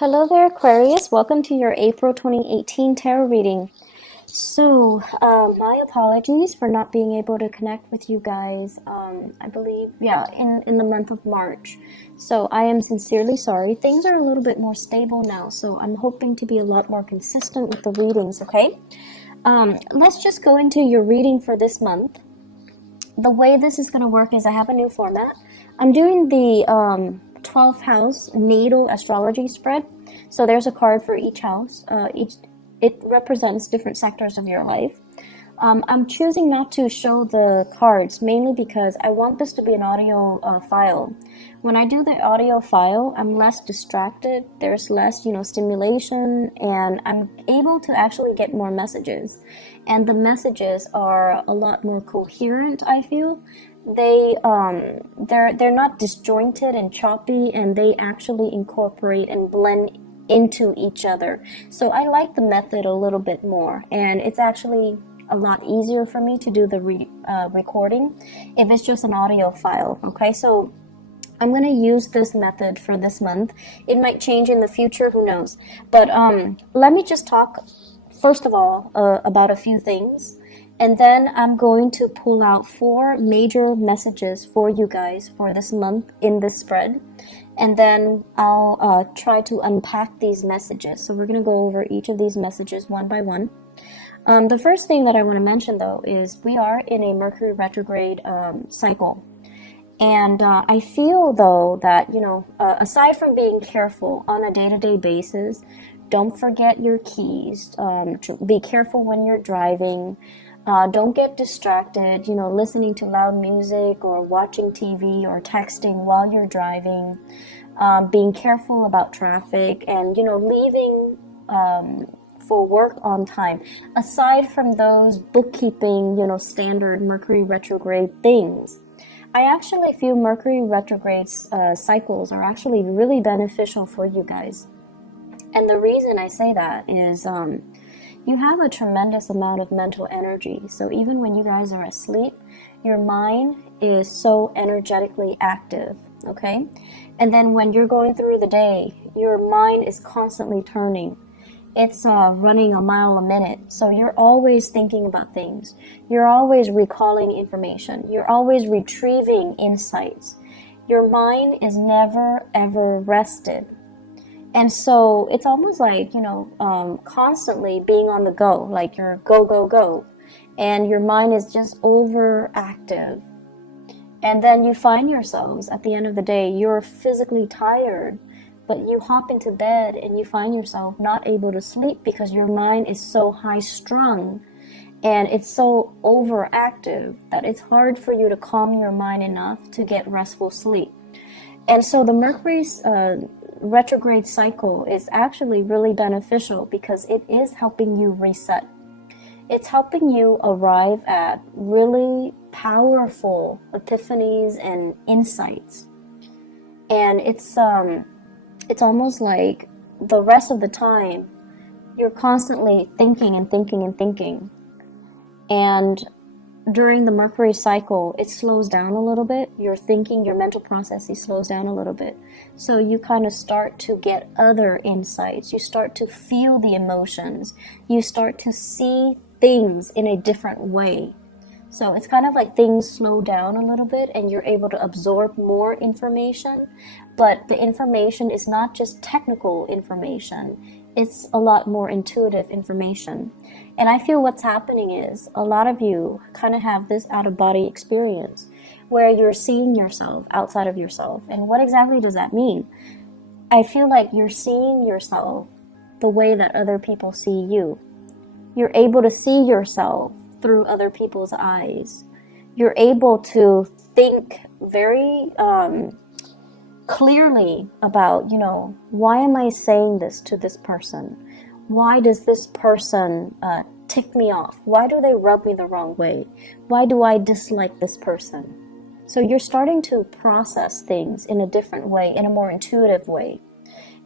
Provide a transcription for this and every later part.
Hello there, Aquarius. Welcome to your April 2018 tarot reading. So, my apologies for not being able to connect with you guys, I believe, in the month of March. So, I am sincerely sorry. Things are a little bit more stable now, so I'm hoping to be a lot more consistent with the readings, okay? Let's just go into your reading for this month. The way this is going to work is I have a new format. I'm doing the 12th house natal astrology spread. So there's a card for each house. It represents different sectors of your life. I'm choosing not to show the cards mainly because I want this to be an audio file. When I do the audio file, I'm less distracted. There's less, stimulation, and I'm able to actually get more messages. And the messages are a lot more coherent, I feel. They're not disjointed and choppy, and they actually incorporate and blend into each other. So I like the method a little bit more, and it's actually a lot easier for me to do the recording if it's just an audio file. Okay, so I'm going to use this method for this month. It might change in the future, who knows. But let me just talk first of all about a few things, and then I'm going to pull out 4 major messages for you guys for this month in this spread. And then I'll try to unpack these messages. So we're going to go over each of these messages one by one. The first thing that I want to mention, though, is we are in a Mercury retrograde cycle. And I feel, though, that, aside from being careful on a day-to-day basis, don't forget your keys. Be careful when you're driving. Don't get distracted, listening to loud music or watching TV or texting while you're driving. Being careful about traffic and, leaving for work on time. Aside from those bookkeeping, standard Mercury retrograde things, I actually feel Mercury retrograde cycles are actually really beneficial for you guys. And the reason I say that is you have a tremendous amount of mental energy. So even when you guys are asleep, your mind is so energetically active, okay? And then when you're going through the day, your mind is constantly turning. It's running a mile a minute. So you're always thinking about things. You're always recalling information. You're always retrieving insights. Your mind is never, ever rested. And so it's almost like, constantly being on the go, like you're go, go, go. And your mind is just overactive. And then you find yourselves at the end of the day, you're physically tired, but you hop into bed and you find yourself not able to sleep because your mind is so high strung and it's so overactive that it's hard for you to calm your mind enough to get restful sleep. And so the Mercury's retrograde cycle is actually really beneficial because it is helping you reset. It's helping you arrive at really powerful epiphanies and insights. And it's almost like the rest of the time you're constantly thinking and thinking and thinking. And during the Mercury cycle, it slows down a little bit. Your thinking, your mental processes slows down a little bit. So you kind of start to get other insights. You start to feel the emotions. You start to see things in a different way. So it's kind of like things slow down a little bit and you're able to absorb more information. But the information is not just technical information. It's a lot more intuitive information. And I feel what's happening is a lot of you kind of have this out-of-body experience where you're seeing yourself outside of yourself. And what exactly does that mean? I feel like you're seeing yourself the way that other people see you. You're able to see yourself through other people's eyes. You're able to think very clearly about, why am I saying this to this person? Why does this person tick me off? Why do they rub me the wrong way? Why do I dislike this person? So you're starting to process things in a different way, in a more intuitive way.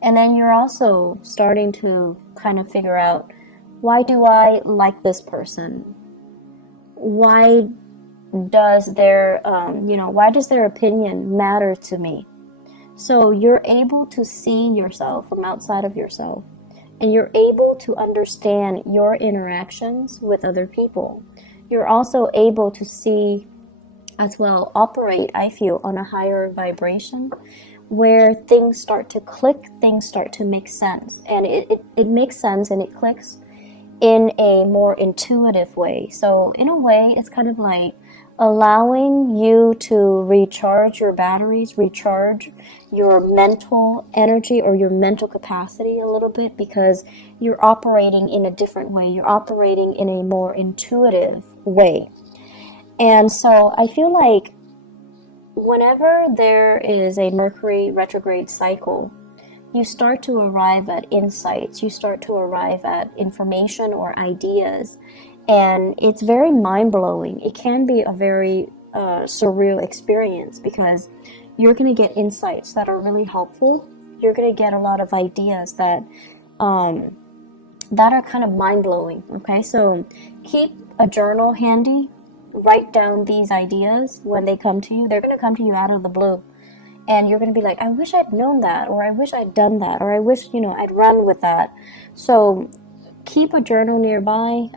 And then you're also starting to kind of figure out, why do I like this person? Why does their opinion matter to me? So you're able to see yourself from outside of yourself, and you're able to understand your interactions with other people. You're also able to see as well, operate, I feel, on a higher vibration where things start to click, things start to make sense. And it makes sense and it clicks in a more intuitive way. So in a way, it's kind of like allowing you to recharge your batteries, recharge your mental energy or your mental capacity a little bit, because you're operating in a different way. You're operating in a more intuitive way. And so I feel like whenever there is a Mercury retrograde cycle, you start to arrive at insights, you start to arrive at information or ideas, and it's very mind-blowing. It can be a very surreal experience, because you're going to get insights that are really helpful. You're going to get a lot of ideas that are kind of mind-blowing. Okay, so keep a journal handy. Write down these ideas when they come to you. They're going to come to you out of the blue. And you're going to be like, I wish I'd known that, or I wish I'd done that, or I wish, I'd run with that. So keep a journal nearby.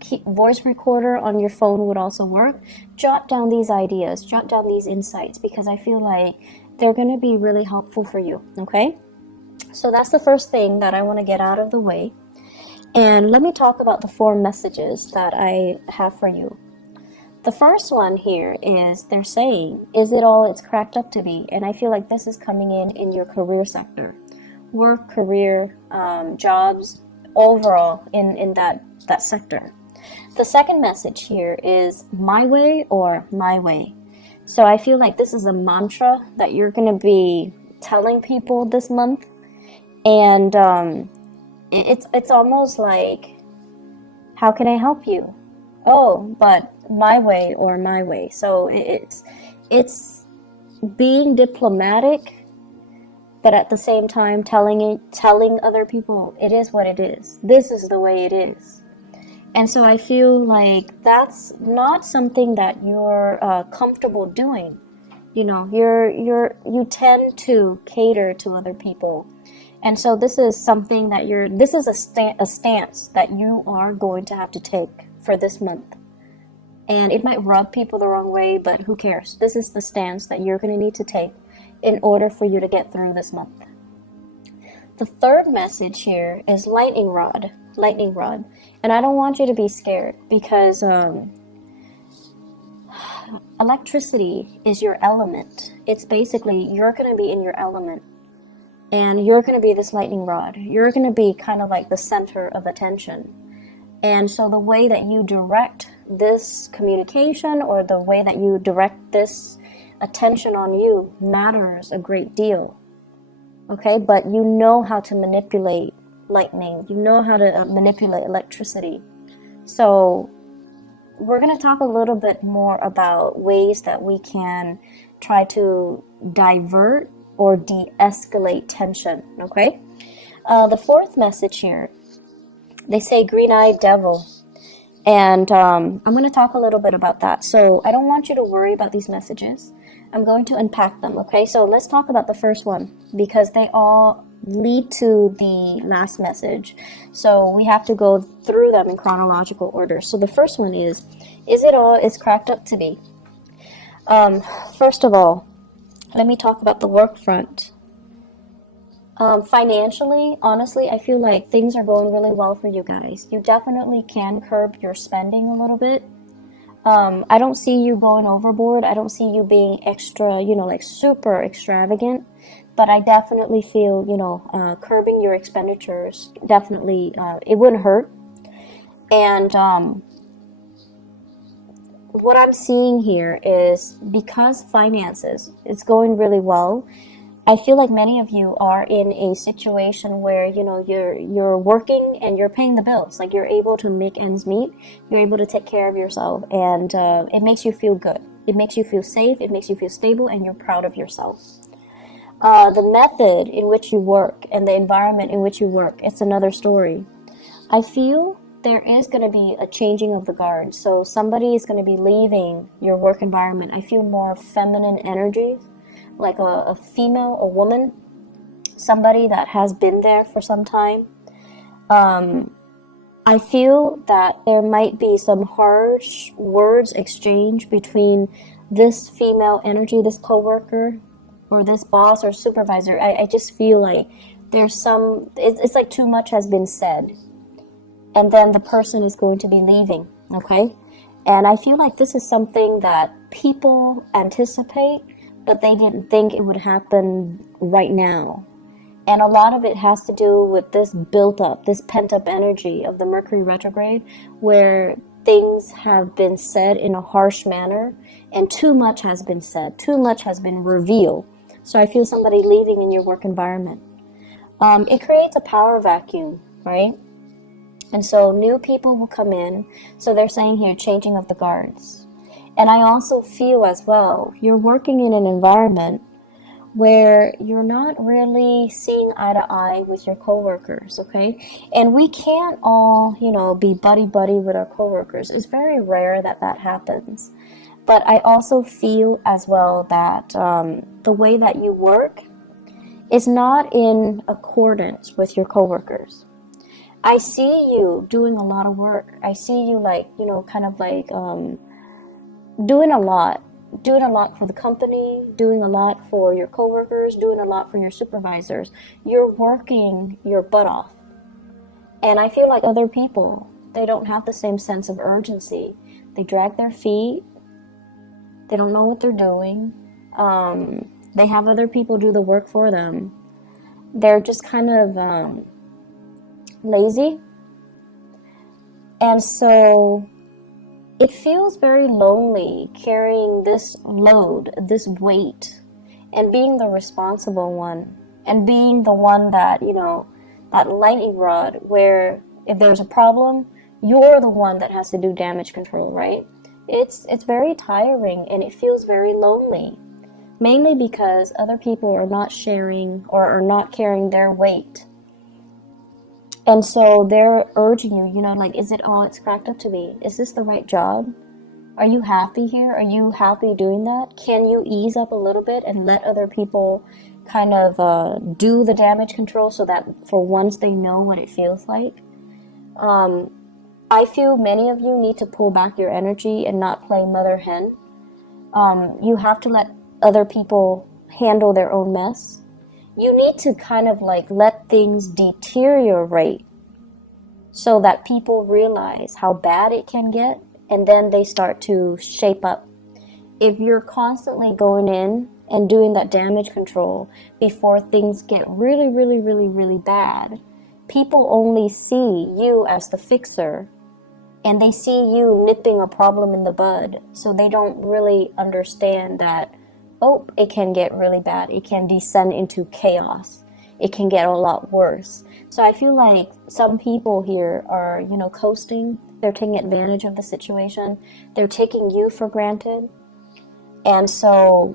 Keep voice recorder on your phone would also work. Jot down these ideas, jot down these insights, because I feel like they're going to be really helpful for you. Okay? So that's the first thing that I want to get out of the way. And let me talk about the 4 messages that I have for you. The first one here is they're saying, is it all it's cracked up to be? And I feel like this is coming in your career sector. Work, career, jobs, overall in that sector. The second message here is my way or my way. So I feel like this is a mantra that you're going to be telling people this month. And it's almost like, how can I help you? Oh, but my way or my way. So it's being diplomatic, but at the same time telling other people it is what it is. This is the way it is. And so I feel like that's not something that you're comfortable doing. You tend to cater to other people. And so this is something that this is a stance that you are going to have to take for this month. And it might rub people the wrong way, but who cares? This is the stance that you're going to need to take in order for you to get through this month. The third message here is lightning rod. And I don't want you to be scared, because electricity is your element. It's basically, you're going to be in your element. And you're going to be this lightning rod. You're going to be kind of like the center of attention. And so the way that you direct this communication, or the way that you direct this attention on you, matters a great deal. Okay, but you know how to manipulate lightning. You know how to manipulate electricity. So we're going to talk a little bit more about ways that we can try to divert or de-escalate tension. Okay, the fourth message here, they say green-eyed devil. And I'm going to talk a little bit about that. So I don't want you to worry about these messages. I'm going to unpack them, okay? So let's talk about the first one, because they all lead to the last message. So we have to go through them in chronological order. So the first one is it all it's cracked up to be? First of all, let me talk about the work front. Financially, honestly, I feel like things are going really well for you guys. You definitely can curb your spending a little bit. I don't see you going overboard. I don't see you being extra, like super extravagant. But I definitely feel, curbing your expenditures, definitely, it wouldn't hurt. And what I'm seeing here is, because finances, it's going really well, I feel like many of you are in a situation where, you're working and you're paying the bills. Like, you're able to make ends meet. You're able to take care of yourself. And it makes you feel good. It makes you feel safe. It makes you feel stable. And you're proud of yourself. The method in which you work and the environment in which you work, it's another story. I feel there is going to be a changing of the guard. So somebody is going to be leaving your work environment. I feel more feminine energies, like a female, a woman, somebody that has been there for some time. I feel that there might be some harsh words exchanged between this female energy, this coworker, or this boss or supervisor. I just feel like there's some, it's like too much has been said. And then the person is going to be leaving, okay? And I feel like this is something that people anticipate, but they didn't think it would happen right now. And a lot of it has to do with this built up, this pent up energy of the Mercury retrograde, where things have been said in a harsh manner and too much has been said, too much has been revealed. So I feel somebody leaving in your work environment. It creates a power vacuum, right? And so new people will come in. So they're saying here, changing of the guards. And I also feel as well, you're working in an environment where you're not really seeing eye to eye with your coworkers, okay? And we can't all, be buddy-buddy with our coworkers. It's very rare that that happens. But I also feel as well that the way that you work is not in accordance with your coworkers. I see you doing a lot of work. I see you doing a lot for the company, doing a lot for your coworkers, doing a lot for your supervisors. You're working your butt off. And I feel like other people, they don't have the same sense of urgency. They drag their feet. They don't know what they're doing. They have other people do the work for them. They're just kind of lazy. And so it feels very lonely carrying this load, this weight, and being the responsible one, and being the one that, that lightning rod where if there's a problem, you're the one that has to do damage control, right? It's very tiring and it feels very lonely, mainly because other people are not sharing or are not carrying their weight. And so they're urging you, is it all it's cracked up to be? Is this the right job? Are you happy here? Are you happy doing that? Can you ease up a little bit and let other people kind of do the damage control so that for once they know what it feels like? I feel many of you need to pull back your energy and not play mother hen. You have to let other people handle their own mess. You need to kind of let things deteriorate so that people realize how bad it can get, and then they start to shape up. If you're constantly going in and doing that damage control before things get really, really, really, really bad, people only see you as the fixer, and they see you nipping a problem in the bud, so they don't really understand that it can get really bad. It can descend into chaos. It can get a lot worse. So I feel like some people here are, coasting. They're taking advantage of the situation. They're taking you for granted. And so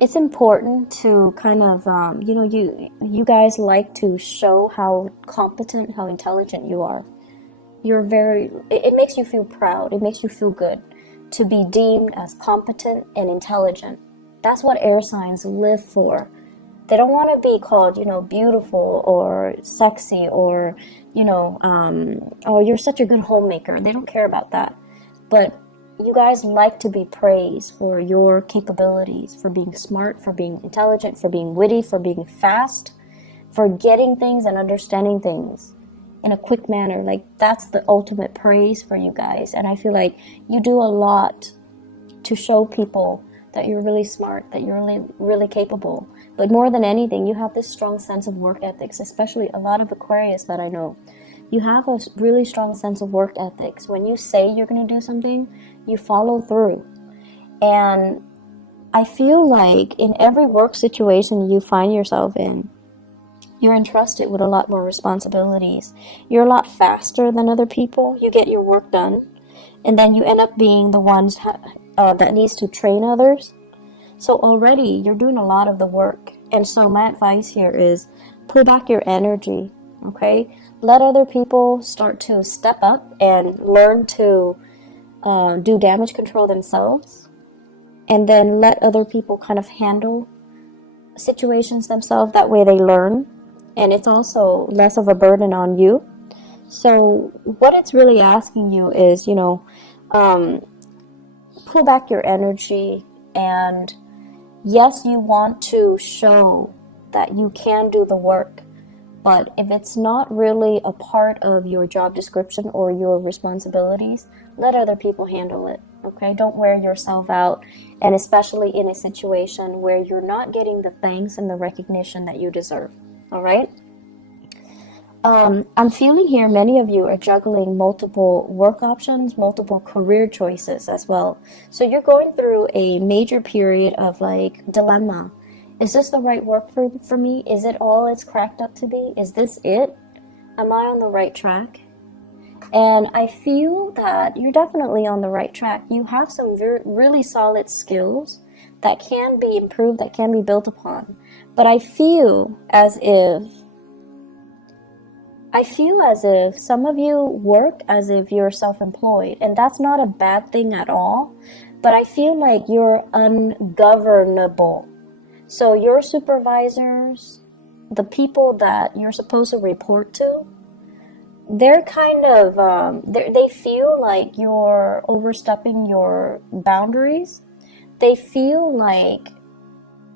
it's important to kind of, you guys like to show how competent, how intelligent you are. It makes you feel proud. It makes you feel good to be deemed as competent and intelligent. That's what air signs live for. They don't want to be called, beautiful or sexy or, oh, you're such a good homemaker. They don't care about that. But you guys like to be praised for your capabilities, for being smart, for being intelligent, for being witty, for being fast, for getting things and understanding things in a quick manner. That's the ultimate praise for you guys. And I feel like you do a lot to show people that you're really smart, that you're really, really capable. But more than anything, you have this strong sense of work ethics, especially a lot of Aquarius that I know. You have a really strong sense of work ethics. When you say you're going to do something, you follow through. And I feel like in every work situation you find yourself in, you're entrusted with a lot more responsibilities. You're a lot faster than other people. You get your work done. And then you end up being the ones that needs to train others. So already you're doing a lot of the work. And so my advice here is pull back your energy, okay? Let other people start to step up and learn to do damage control themselves. and then let other people kind of handle situations themselves. That way they learn, and it's also less of a burden on you. So what it's really asking you is, pull back your energy, and yes, you want to show that you can do the work, but if it's not really a part of your job description or your responsibilities, let other people handle it, okay? Don't wear yourself out, and especially in a situation where you're not getting the thanks and the recognition that you deserve, all right? I'm feeling here many of you are juggling multiple work options, multiple career choices as well. So you're going through a major period of like dilemma. Is this the right work for me? Is it all it's cracked up to be? Is this it? Am I on the right track? And I feel that you're definitely on the right track. You have some really solid skills that can be improved, that can be built upon. But I feel as if some of you work as if you're self-employed, and that's not a bad thing at all, but I feel like you're ungovernable. So your supervisors, the people that you're supposed to report to, they're kind of, they feel like you're overstepping your boundaries. They feel like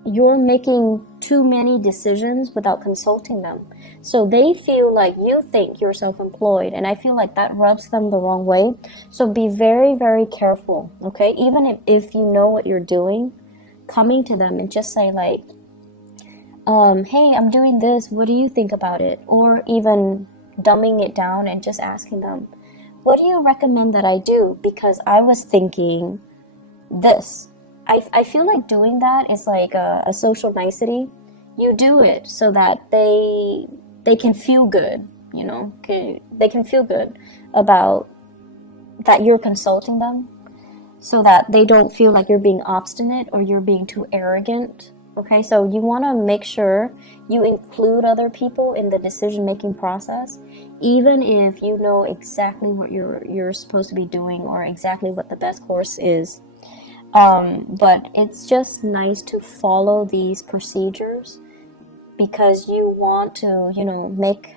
you're making too many decisions without consulting them. So they feel like you think you're self-employed, and I feel like that rubs them the wrong way. So be very, very careful, okay? Even if you know what you're doing, coming to them and just say like, hey, I'm doing this, what do you think about it? Or even dumbing it down and just asking them, what do you recommend that I do? Because I was thinking this. I feel like doing that is like a social nicety. You do it so that they can feel good, they can feel good about that you're consulting them, so that they don't feel like you're being obstinate or you're being too arrogant. Okay, so you want to make sure you include other people in the decision-making process, even if you know exactly what you're supposed to be doing or exactly what the best course is. But it's just nice to follow these procedures because you want to, make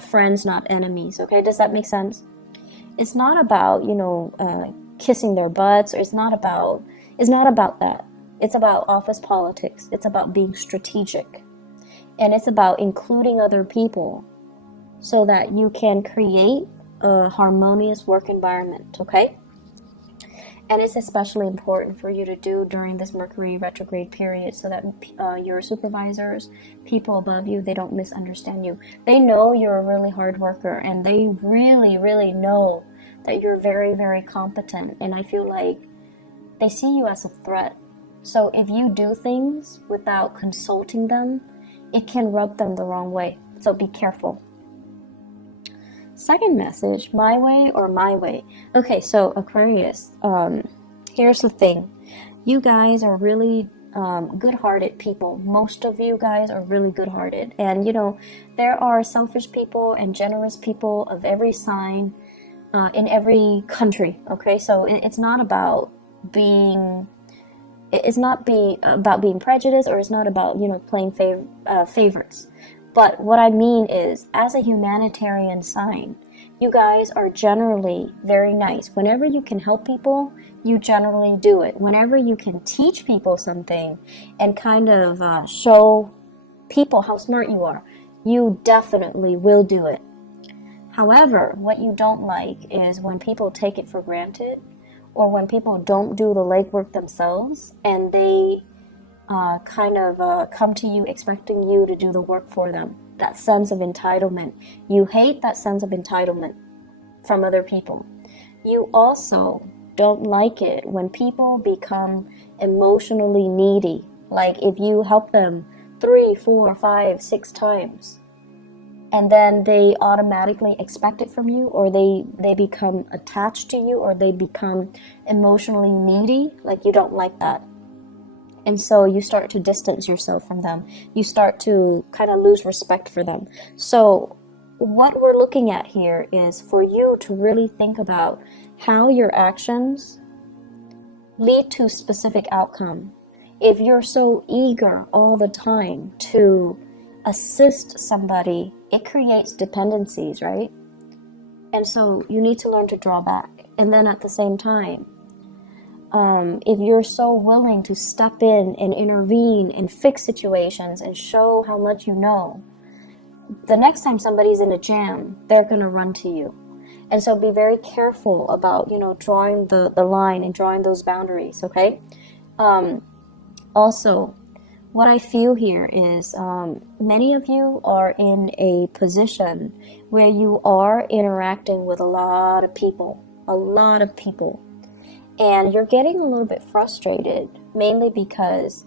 friends, not enemies. Okay, does that make sense? It's not about, kissing their butts, or it's not about that. It's about office politics. It's about being strategic, and it's about including other people so that you can create a harmonious work environment. Okay. And it's especially important for you to do during this Mercury retrograde period so that your supervisors, people above you, they don't misunderstand you. They know you're a really hard worker, and they really, really know that you're very, very competent. And I feel like they see you as a threat. So if you do things without consulting them, it can rub them the wrong way. So be careful. Second message, my way or my way. Okay, so Aquarius, here's the thing. You guys are really good-hearted people. Most of you guys are really good-hearted. And, there are selfish people and generous people of every sign in every country, okay? So it's not about being prejudiced, or it's not about, playing favorites. But what I mean is, as a humanitarian sign, you guys are generally very nice. Whenever you can help people, you generally do it. Whenever you can teach people something and kind of show people how smart you are, you definitely will do it. However, what you don't like is when people take it for granted, or when people don't do the legwork themselves and they come to you expecting you to do the work for them. That sense of entitlement. You hate that sense of entitlement from other people. You also don't like it when people become emotionally needy. Like if you help them 3, 4, 5, 6 times, and then they automatically expect it from you, or they become attached to you, or they become emotionally needy. Like you don't like that. And so you start to distance yourself from them. You start to kind of lose respect for them. So what we're looking at here is for you to really think about how your actions lead to specific outcome. If you're so eager all the time to assist somebody, it creates dependencies, right? And so you need to learn to draw back. And then at the same time, if you're so willing to step in and intervene and fix situations and show how much you know, the next time somebody's in a jam, they're going to run to you. And so be very careful about, drawing the line and drawing those boundaries, okay? Also, what I feel here is many of you are in a position where you are interacting with a lot of people, and you're getting a little bit frustrated, mainly because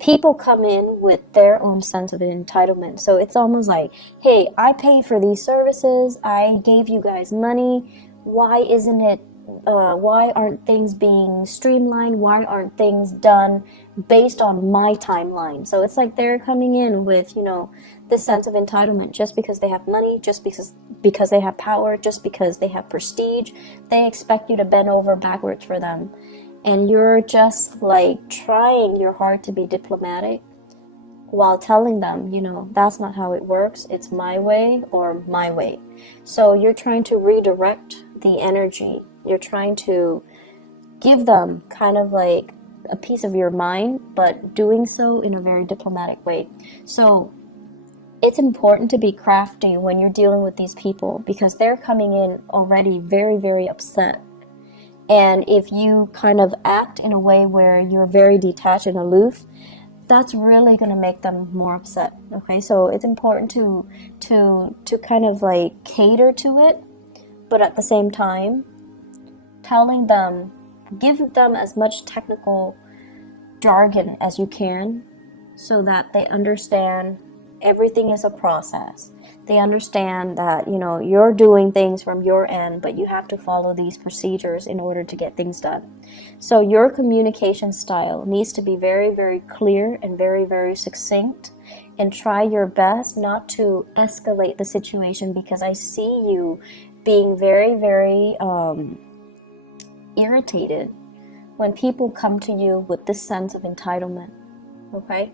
people come in with their own sense of entitlement. So it's almost like, hey, I paid for these services, I gave you guys money, why aren't things being streamlined? Why aren't things done based on my timeline? So it's like they're coming in with, this sense of entitlement just because they have money, just because they have power, just because they have prestige. They expect you to bend over backwards for them. And you're just like trying your hard to be diplomatic while telling them, that's not how it works. It's my way or my way. So you're trying to redirect the energy. You're trying to give them kind of like a piece of your mind, but doing so in a very diplomatic way. So it's important to be crafty when you're dealing with these people, because they're coming in already very, very upset. And if you kind of act in a way where you're very detached and aloof, that's really going to make them more upset. Okay, so it's important to kind of like cater to it, but at the same time, telling them, give them as much technical jargon as you can, so that they understand everything is a process. They understand that, you're doing things from your end, but you have to follow these procedures in order to get things done. So your communication style needs to be very, very clear and very, very succinct, and try your best not to escalate the situation, because I see you being very, very irritated when people come to you with this sense of entitlement, okay?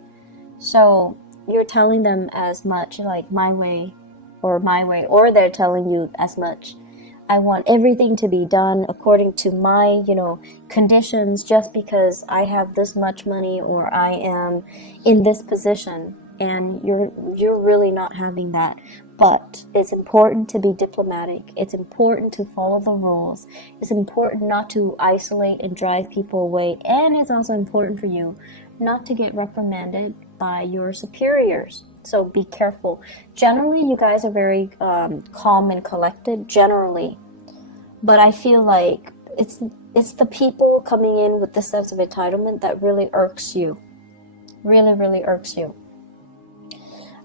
So you're telling them as much like my way, or they're telling you as much, I want everything to be done according to my, conditions, just because I have this much money or I am in this position. And you're really not having that. But it's important to be diplomatic. It's important to follow the rules. It's important not to isolate and drive people away. And it's also important for you not to get reprimanded by your superiors. So be careful. Generally, you guys are very calm and collected, generally. But I feel like it's the people coming in with this sense of entitlement that really irks you. Really, really irks you.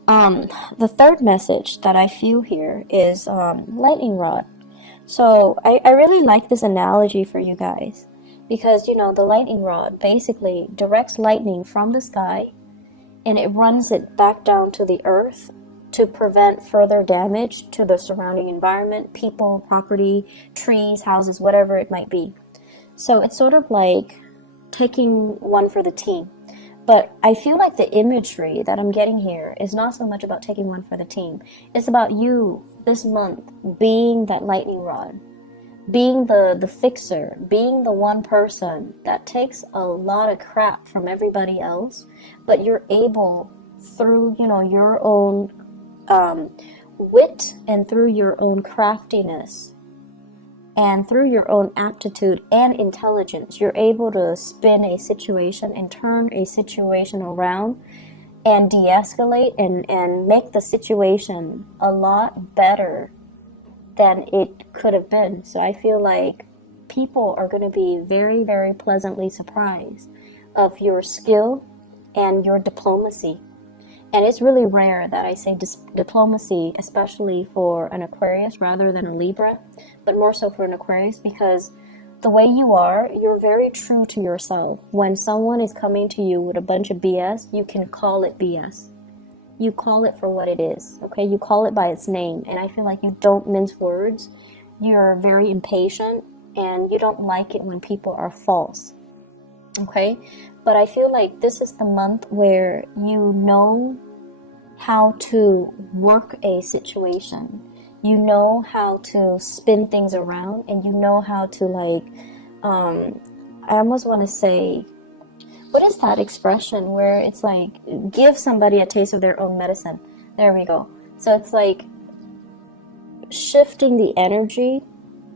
The third message that I feel here is lightning rod. So I really like this analogy for you guys, because the lightning rod basically directs lightning from the sky, and it runs it back down to the earth to prevent further damage to the surrounding environment, people, property, trees, houses, whatever it might be. So it's sort of like taking one for the team. But I feel like the imagery that I'm getting here is not so much about taking one for the team. It's about you this month being that lightning rod, being the fixer, being the one person that takes a lot of crap from everybody else, but you're able, through your own wit and through your own craftiness and through your own aptitude and intelligence, you're able to spin a situation and turn a situation around and de-escalate and make the situation a lot better than it could have been. So I feel like people are going to be very, very pleasantly surprised of your skill and your diplomacy. And it's really rare that I say diplomacy, especially for an Aquarius rather than a Libra, but more so for an Aquarius, because the way you are, you're very true to yourself. When someone is coming to you with a bunch of BS, you can call it BS. You call it for what it is, okay? You call it by its name. And I feel like you don't mince words. You're very impatient, and you don't like it when people are false. okay? But I feel like this is the month where you know how to work a situation. You know how to spin things around, and you know how to like, I almost want to say, what is that expression where it's like, give somebody a taste of their own medicine? There we go. So it's like shifting the energy,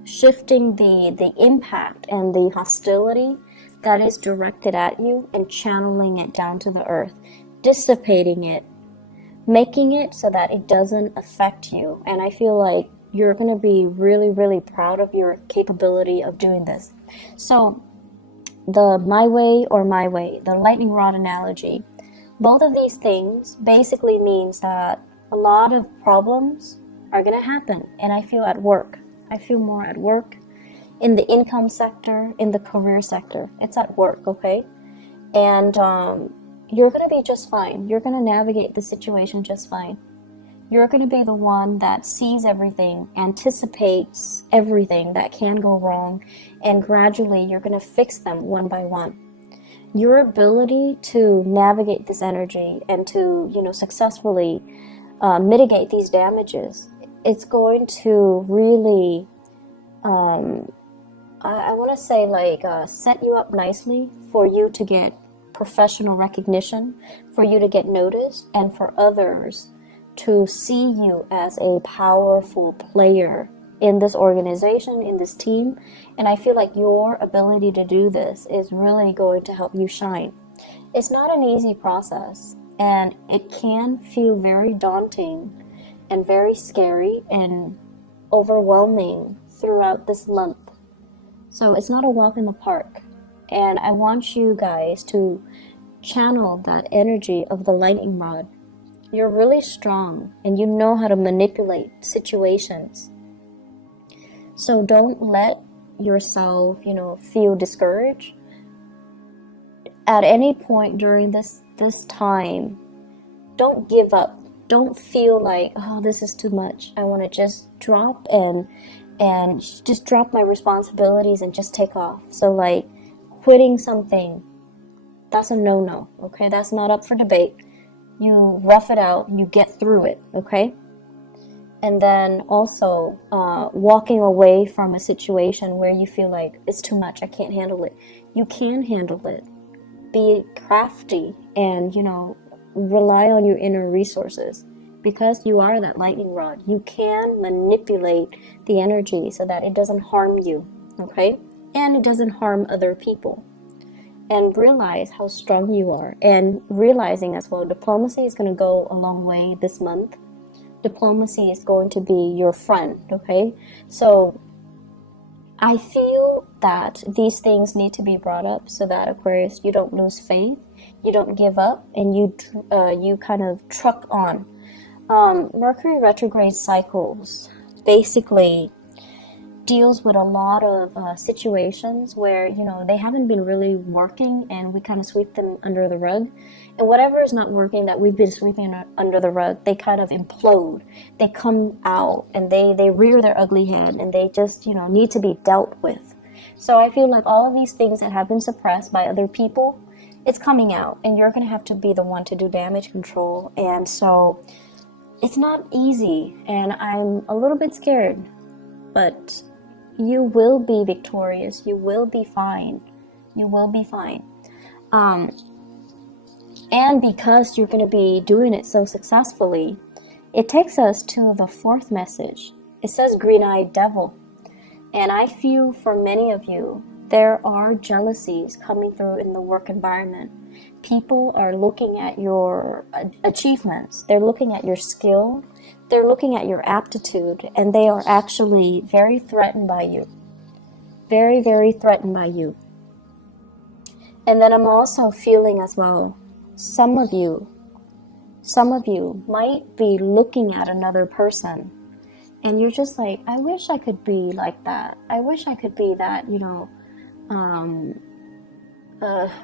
shifting the impact and the hostility that is directed at you and channeling it down to the earth, dissipating it, making it so that it doesn't affect you. And I feel like you're going to be really, really proud of your capability of doing this. So the my way or my way, the lightning rod analogy, both of these things basically means that a lot of problems are going to happen. And I feel at work. I feel more at work, in the income sector, in the career sector. It's at work, okay? And you're going to be just fine. You're going to navigate the situation just fine. You're going to be the one that sees everything, anticipates everything that can go wrong, and gradually you're going to fix them one by one. Your ability to navigate this energy and to, successfully mitigate these damages, it's going to really, I want to say, like, set you up nicely for you to get professional recognition, for you to get noticed, and for others to see you as a powerful player in this organization, in this team. And I feel like your ability to do this is really going to help you shine. It's not an easy process, and it can feel very daunting and very scary and overwhelming throughout this month. So it's not a walk in the park. And I want you guys to channel that energy of the lightning rod. You're really strong and you know how to manipulate situations. So don't let yourself, feel discouraged. At any point during this time, don't give up. Don't feel like, oh, this is too much. I want to just drop and just drop my responsibilities and just take off. So like quitting something, that's a no-no, okay? That's not up for debate. You rough it out, you get through it, okay? And then also walking away from a situation where you feel like it's too much, I can't handle it. You can handle it. Be crafty and, rely on your inner resources. Because you are that lightning rod, you can manipulate the energy so that it doesn't harm you, okay? And it doesn't harm other people. And realize how strong you are. And realizing as well, diplomacy is going to go a long way this month. Diplomacy is going to be your friend, okay? So I feel that these things need to be brought up so that, Aquarius, you don't lose faith, you don't give up, and you kind of truck on. Mercury retrograde cycles basically deals with a lot of situations where, they haven't been really working and we kind of sweep them under the rug. And whatever is not working that we've been sweeping under the rug, they kind of implode. They come out and they rear their ugly head and they just, need to be dealt with. So I feel like all of these things that have been suppressed by other people, it's coming out and you're going to have to be the one to do damage control. And so it's not easy and I'm a little bit scared, but you will be victorious. You will be fine. You will be fine. And because you're going to be doing it so successfully, it takes us to the fourth message. It says green-eyed devil. And I feel for many of you, there are jealousies coming through in the work environment. People are looking at your achievements. They're looking at your skill. They're looking at your aptitude, and they are actually very threatened by you. Very, very threatened by you. And then I'm also feeling as well, some of you might be looking at another person, and you're just like, I wish I could be like that. I wish I could be that,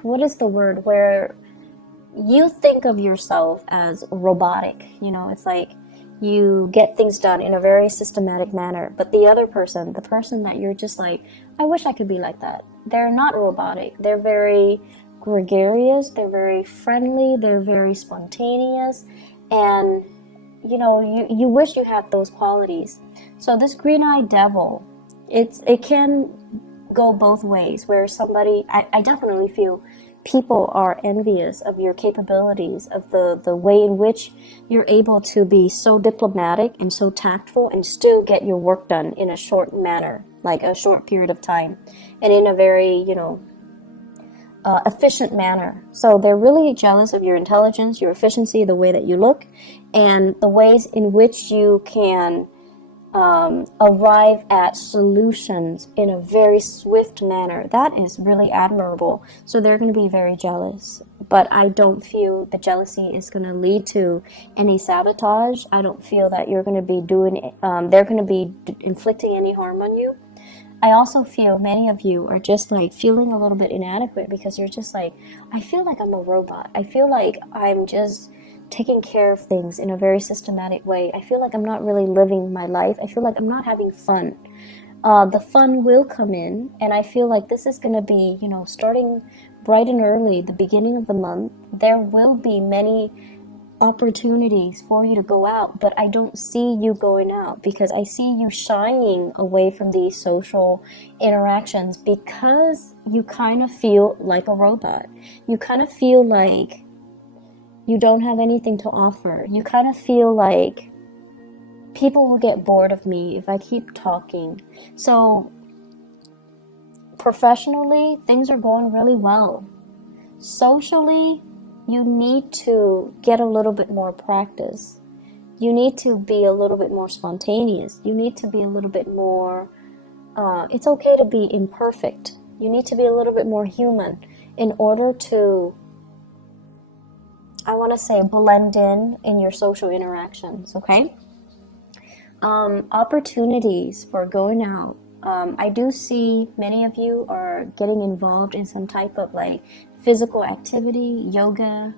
what is the word where you think of yourself as robotic? It's like You get things done in a very systematic manner. But the other person, the person that you're just like, I wish I could be like that. They're not robotic. They're very gregarious. They're very friendly. They're very spontaneous. And, you know, you wish you had those qualities. So this green-eyed devil, it can go both ways, where somebody, I definitely feel people are envious of your capabilities, of the way in which you're able to be so diplomatic and so tactful and still get your work done in a short manner, like a short period of time, and in a very, you know, efficient manner. So they're really jealous of your intelligence, your efficiency, the way that you look, and the ways in which you can arrive at solutions in a very swift manner. That is really admirable. So they're going to be very jealous. But I don't feel the jealousy is going to lead to any sabotage. I don't feel that you're going to be doing, they're going to be inflicting any harm on you. I also feel many of you are just like feeling a little bit inadequate because you're just like, I feel like I'm a robot. I feel like I'm just taking care of things in a very systematic way. I feel like I'm not really living my life. I feel like I'm not having fun. The fun will come in, and I feel like this is going to be, you know, starting bright and early, the beginning of the month. There will be many opportunities for you to go out, but I don't see you going out because I see you shying away from these social interactions because you kind of feel like a robot. You kind of feel like you don't have anything to offer. You kind of feel like people will get bored of me if I keep talking. So professionally, things are going really well. Socially, you need to get a little bit more practice. You need to be a little bit more spontaneous. You need to be a little bit more, it's okay to be imperfect. You need to be a little bit more human in order to, I want to say, blend in your social interactions, okay? Opportunities for going out. I do see many of you are getting involved in some type of like physical activity, yoga,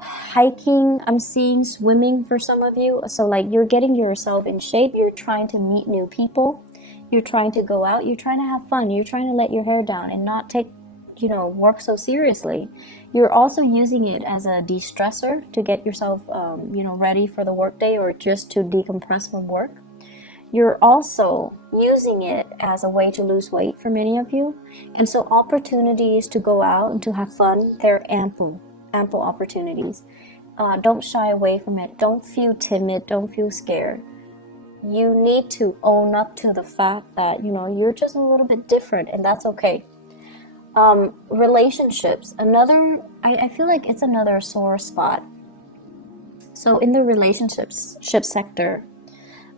hiking. I'm seeing swimming for some of you. So like you're getting yourself in shape. You're trying to meet new people. You're trying to go out. You're trying to have fun. You're trying to let your hair down and not take, you know, work so seriously. You're also using it as a de-stressor to get yourself, you know, ready for the workday or just to decompress from work. You're also using it as a way to lose weight for many of you. And so opportunities to go out and to have fun, they're ample opportunities. Don't shy away from it. Don't feel timid. Don't feel scared. You need to own up to the fact that, you know, you're just a little bit different, and that's okay. Relationships, I feel like it's another sore spot. So in the relationships sector,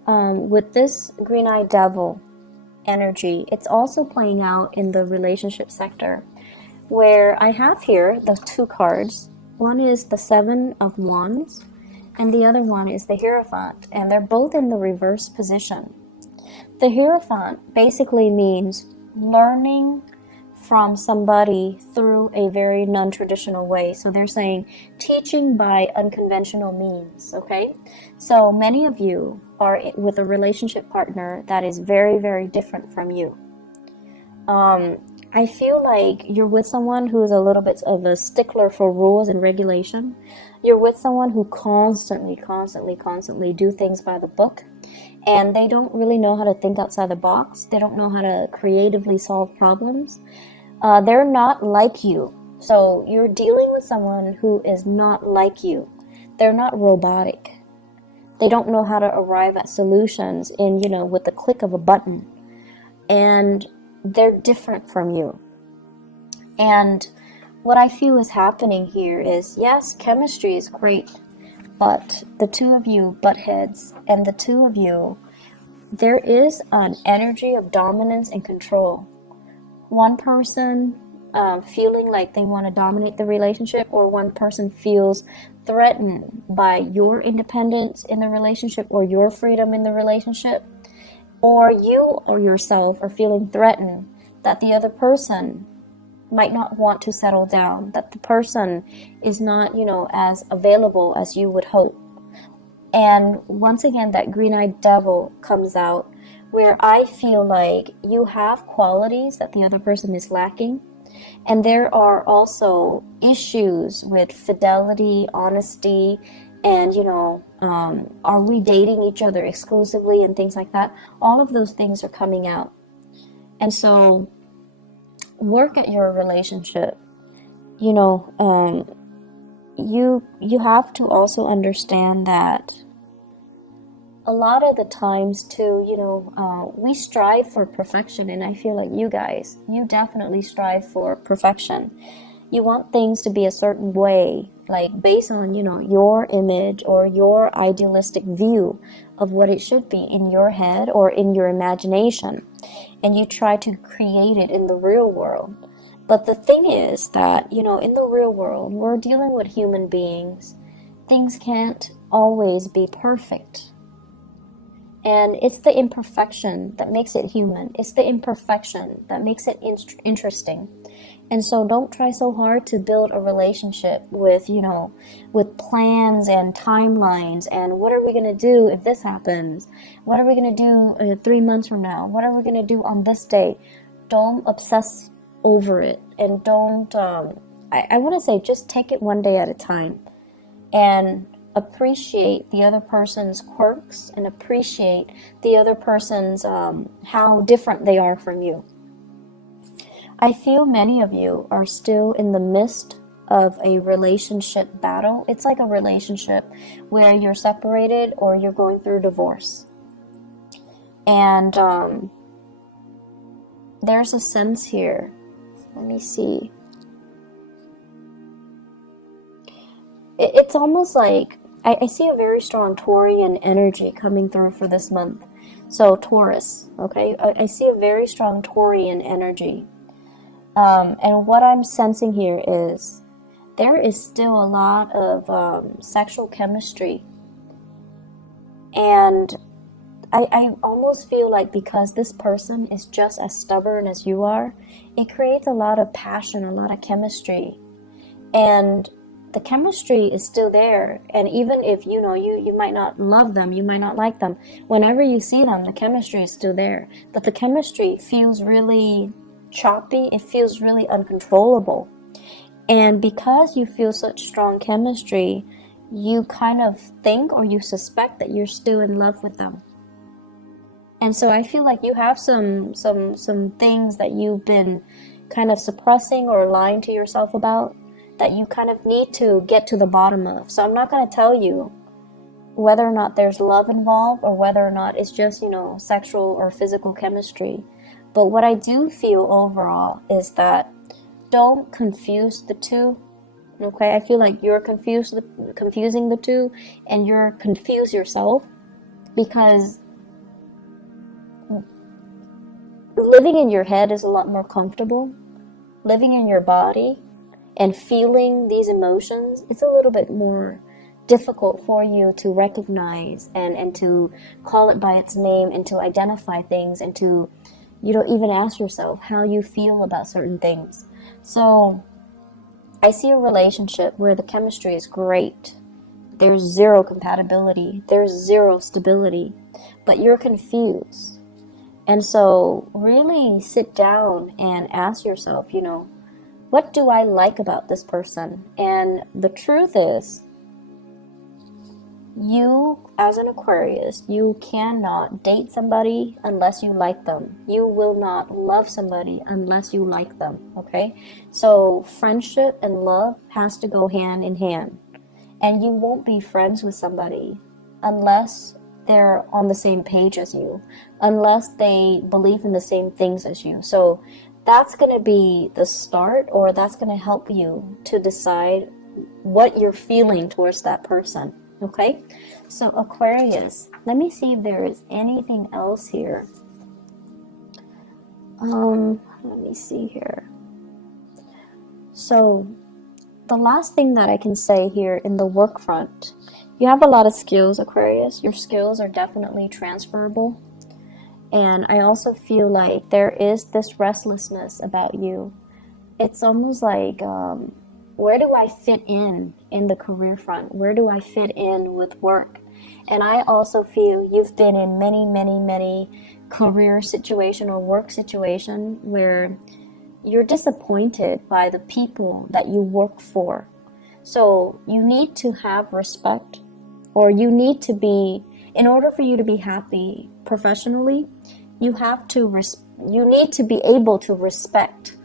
with this green-eyed devil energy, it's also playing out in the relationship sector, where I have here the two cards. One is the Seven of Wands, and the other one is the Hierophant, and they're both in the reverse position. The Hierophant basically means learning from somebody through a very non-traditional way. So they're saying teaching by unconventional means, okay? So many of you are with a relationship partner that is very, very different from you. I feel like you're with someone who is a little bit of a stickler for rules and regulation. You're with someone who constantly do things by the book, and they don't really know how to think outside the box. They don't know how to creatively solve problems. They're not like you. So you're dealing with someone who is not like you. They're not robotic. They don't know how to arrive at solutions in, you know, with the click of a button. And they're different from you. And what I feel is happening here is, yes, chemistry is great, but the two of you butt heads, and the two of you, there is an energy of dominance and control. One person feeling like they want to dominate the relationship, or one person feels threatened by your independence in the relationship or your freedom in the relationship, or you or yourself are feeling threatened that the other person might not want to settle down, that the person is not, you know, as available as you would hope. And once again, that green-eyed devil comes out, where I feel like you have qualities that the other person is lacking. And there are also issues with fidelity, honesty, and, are we dating each other exclusively and things like that. All of those things are coming out. And so work at your relationship. You have to also understand that a lot of the times too, we strive for perfection, and I feel like you definitely strive for perfection. You want things to be a certain way, like based on, your image or your idealistic view of what it should be in your head or in your imagination, and you try to create it in the real world. But the thing is that, in the real world, we're dealing with human beings. Things can't always be perfect. And it's the imperfection that makes it human. It's the imperfection that makes it interesting. And so don't try so hard to build a relationship with, with plans and timelines and what are we going to do if this happens? What are we going to do 3 months from now? What are we going to do on this day? Don't obsess over it, and don't, I want to say, just take it one day at a time and appreciate the other person's quirks and appreciate the other person's how different they are from you. I feel many of you are still in the midst of a relationship battle. It's like a relationship where you're separated or you're going through divorce. And there's a sense here. Let me see. It's almost like I see a very strong Taurian energy coming through for this month. So Taurus, okay? I see a very strong Taurian energy. And what I'm sensing here is there is still a lot of sexual chemistry. And I almost feel like because this person is just as stubborn as you are, it creates a lot of passion, a lot of chemistry. And the chemistry is still there, and even if you might not love them, you might not like them, whenever you see them, the chemistry is still there. But the chemistry feels really choppy, it feels really uncontrollable. And because you feel such strong chemistry, you kind of think or you suspect that you're still in love with them. And so I feel like you have some things that you've been kind of suppressing or lying to yourself about, that you kind of need to get to the bottom of. So I'm not going to tell you whether or not there's love involved or whether or not it's just, sexual or physical chemistry. But what I do feel overall is that don't confuse the two. Okay, I feel like you're confusing the two, and you're confused yourself, because living in your head is a lot more comfortable. Living in your body and feeling these emotions, it's a little bit more difficult for you to recognize and to call it by its name and to identify things and to, even ask yourself how you feel about certain things. So I see a relationship where the chemistry is great. There's zero compatibility. There's zero stability. But you're confused. And so really sit down and ask yourself, what do I like about this person? And the truth is, you, as an Aquarius, you cannot date somebody unless you like them. You will not love somebody unless you like them, okay? So friendship and love has to go hand in hand. And you won't be friends with somebody unless they're on the same page as you, unless they believe in the same things as you. So that's going to be the start, or that's going to help you to decide what you're feeling towards that person. Okay, so Aquarius, let me see if there is anything else here. Let me see here. So the last thing that I can say here in the work front, you have a lot of skills, Aquarius. Your skills are definitely transferable. And I also feel like there is this restlessness about you. It's almost like Where do I fit in the career front? Where do I fit in with work? And I also feel you've been in many career situation or work situation where you're disappointed by the people that you work for. So you need to have respect, or you need to be, in order for you to be happy professionally, you need to be able to respect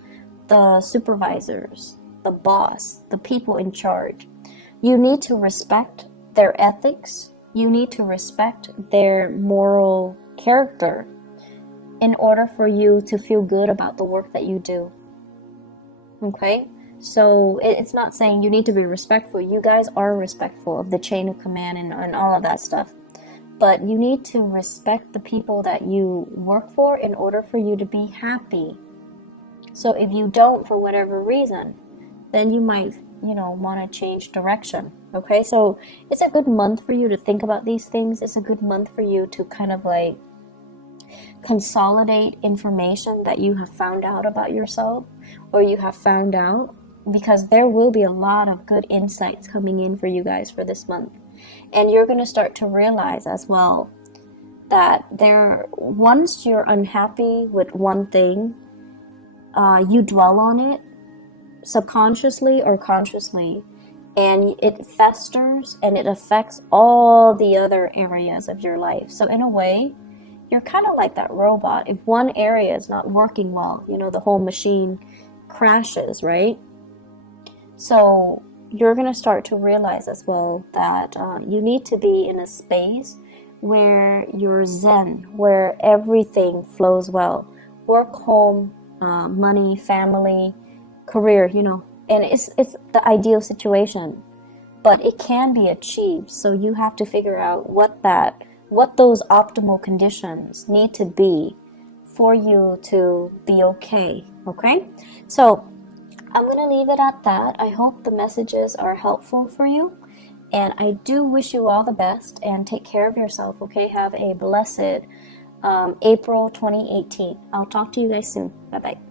the supervisors, the boss, the people in charge. You need to respect their ethics. You need to respect their moral character in order for you to feel good about the work that you do. Okay? So it's not saying you need to be respectful. You guys are respectful of the chain of command and all of that stuff. But you need to respect the people that you work for in order for you to be happy. So if you don't, for whatever reason, then you might, want to change direction. Okay? So it's a good month for you to think about these things. It's a good month for you to kind of like consolidate information that you have found out about yourself, or you have found out, because there will be a lot of good insights coming in for you guys for this month. And you're going to start to realize as well that once you're unhappy with one thing, you dwell on it subconsciously or consciously, and it festers and it affects all the other areas of your life. So in a way, you're kind of like that robot. If one area is not working well, the whole machine crashes, right? So you're going to start to realize as well that you need to be in a space where you're zen, where everything flows well. Work, home, money, family, career, and it's the ideal situation. But it can be achieved. So you have to figure out what those optimal conditions need to be for you to be okay. So I'm going to leave it at that. I hope the messages are helpful for you, and I do wish you all the best, and take care of yourself. Have a blessed April 2018. I'll talk to you guys soon. Bye bye.